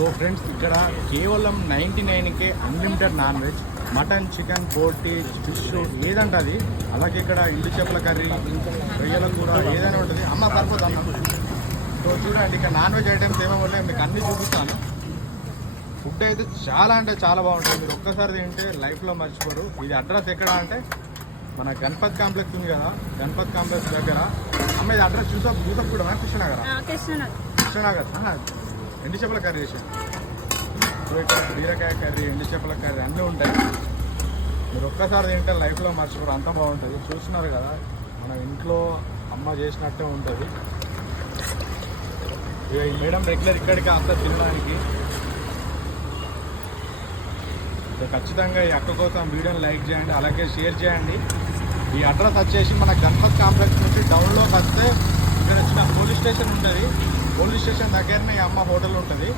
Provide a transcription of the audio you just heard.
So friends ఇక్కడ కేవలం 99కే unlimited non veg, mutton, chicken, బోటి, ఫిష్ ఏదంటే అది. అలాగే ఇక్కడ ఎండు చేపల కర్రీ, రొయ్యల కూర ఏదైనా ఉంటుంది. అమ్మ సరిపోతుంది అన్న. సో చూడండి ఇక్కడ నాన్ వెజ్ ఐటమ్స్ ఏమేమి ఉన్నాయి మీకు అన్నీ చూపిస్తాను. ఫుడ్ అయితే చాలా అంటే చాలా బాగుంటుంది. మీరు ఒక్కసారి తింటే లైఫ్లో మర్చిపోరు. ఇది అడ్రస్ ఎక్కడ అంటే మన గణపతి కాంప్లెక్స్ ఉంది కదా, గణపతి కాంప్లెక్స్ దగ్గర. అమ్మ ఇది అడ్రస్ యూసఫ్ కూడా కృష్ణనగర్ ఎండు చేపల కర్రీ చేసాను. సో ఇక్కడ బీరకాయ కర్రీ, ఎండు చేపల కర్రీ అన్నీ ఉంటాయి. మీరు ఒక్కసారి తింటే లైఫ్లో మర్చిపోరు, అంత బాగుంటుంది. చూస్తున్నారు కదా మన ఇంట్లో అమ్మ చేసినట్టే ఉంటుంది. ఈ మేడం రెగ్యులర్ ఇక్కడికి అంతా తినడానికి. సో ఖచ్చితంగా ఈ అక్క కోసం వీడియోని లైక్ చేయండి, అలాగే షేర్ చేయండి. ఈ అడ్రస్ వచ్చేసి మన గణపతి కాంప్లెక్స్ నుంచి డౌన్లోకి వస్తే ఇక్కడ వచ్చిన పోలీస్ స్టేషన్ ఉంటుంది. పోలీస్ స్టేషన్ దగ్గరనే ఈ అమ్మ హోటల్ ఉంటుంది.